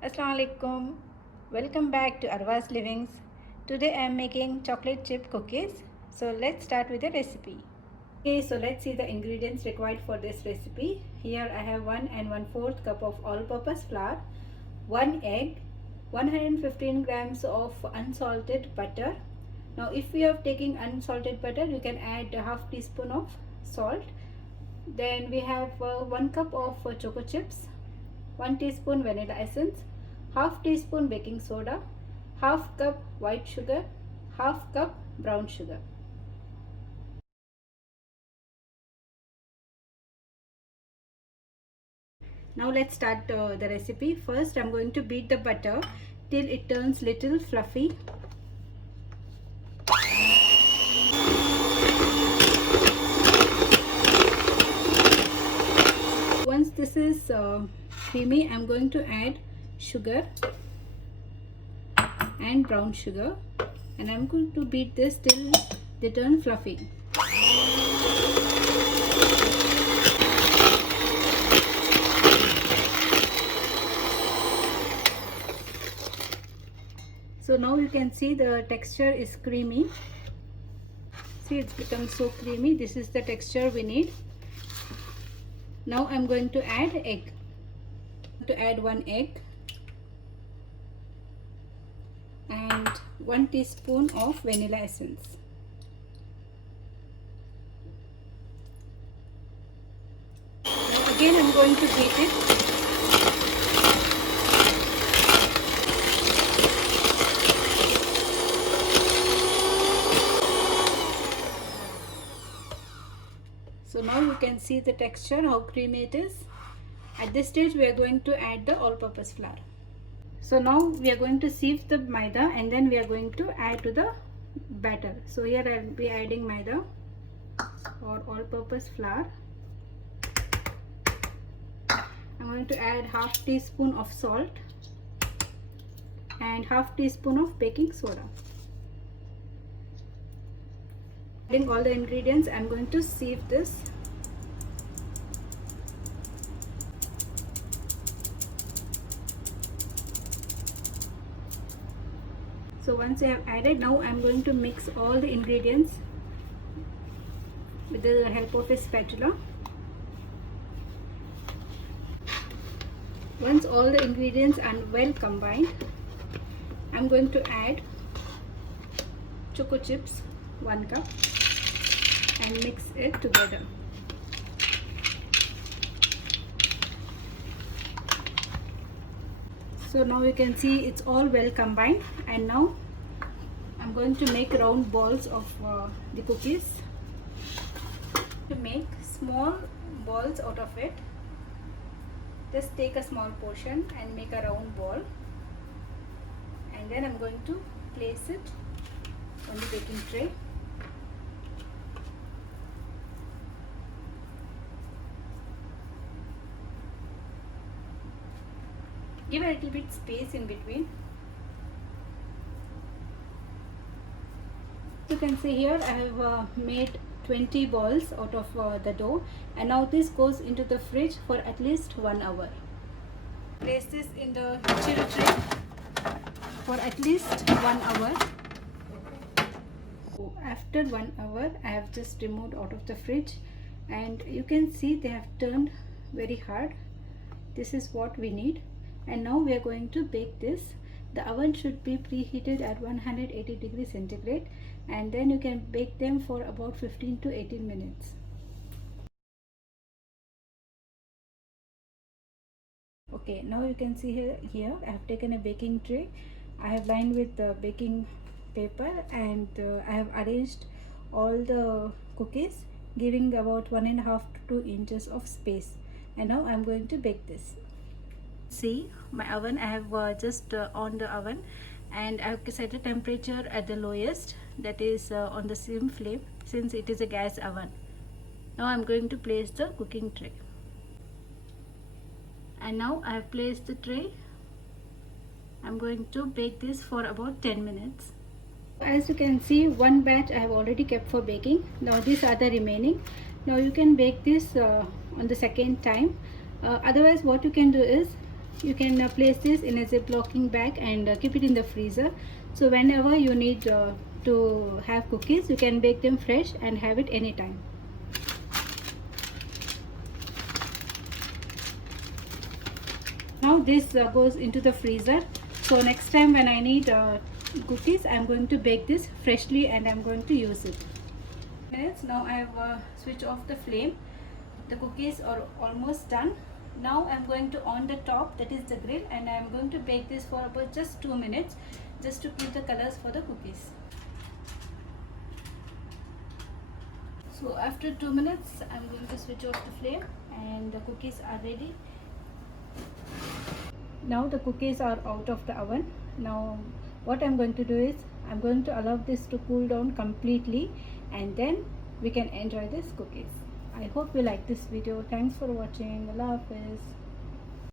Assalamualaikum. Welcome back to Arwa's Livings. Today I am making chocolate chip cookies. So let's start with the recipe. Okay, so let's see the ingredients required for this recipe. Here I have 1 1/4 cup of all-purpose flour, 1 egg, 115 grams of unsalted butter. Now if we are taking unsalted butter, you can add a half teaspoon of salt. Then we have 1 cup of choco chips, 1 teaspoon vanilla essence, half teaspoon baking soda, half cup white sugar, half cup brown sugar. Now let's start the recipe. First I'm going to beat the butter till it turns little fluffy. Once this is creamy, I'm going to add sugar and brown sugar, and I'm going to beat this till they turn fluffy. So now you can see the texture is creamy. See, it's become so creamy. This is the texture we need. Now I'm going to add egg. To add 1 egg and 1 teaspoon of vanilla essence. Now again I'm going to beat it. So now you can see the texture, how creamy it is. At this stage we are going to add the all-purpose flour. So now we are going to sieve the maida and then we are going to add to the batter. So here I will be adding maida or all-purpose flour. I'm going to add half teaspoon of salt and half teaspoon of baking soda. Adding all the ingredients, I'm going to sieve this. So once I have added, now I'm going to mix all the ingredients with the help of a spatula. Once all the ingredients are well combined, I'm going to add choco chips 1 cup and mix it together. So now you can see it's all well combined, and now I'm going to make round balls of the cookies. To make small balls out of it, just take a small portion and make a round ball, and then I'm going to place it on the baking tray. Give a little bit space in between. You can see here I have made 20 balls out of the dough, and now this goes into the fridge for at least 1 hour. Place this in the chill tray for at least 1 hour. So after 1 hour I have just removed out of the fridge, and you can see they have turned very hard. This is what we need. And now we are going to bake this. The oven should be preheated at 180 degrees centigrade, and then you can bake them for about 15 to 18 minutes. Okay, now you can see here I have taken a baking tray. I have lined with the baking paper, and I have arranged all the cookies, giving about 1.5 to 2 inches of space. And now I am going to bake this. See my oven, I have just on the oven, and I have set the temperature at the lowest, that is on the same flame, since it is a gas oven. Now I am going to place the cooking tray, and now I have placed the tray. I am going to bake this for about 10 minutes. As you can see, one batch I have already kept for baking. Now these are the remaining. Now you can bake this on the second time. Otherwise what you can do is You can place this in a zip-locking bag and keep it in the freezer. So whenever you need to have cookies, you can bake them fresh and have it anytime. Now this goes into the freezer. So next time when I need cookies, I'm going to bake this freshly and I'm going to use it. Now I have switched off the flame. The cookies are almost done. Now I'm going to on the top, that is the grill, and I'm going to bake this for about just 2 minutes just to keep the colors for the cookies. So after 2 minutes I'm going to switch off the flame and the cookies are ready. Now the cookies are out of the oven. Now what I'm going to do is I'm going to allow this to cool down completely and then we can enjoy these cookies. I hope you like this video. Thanks for watching. Allah Hafiz.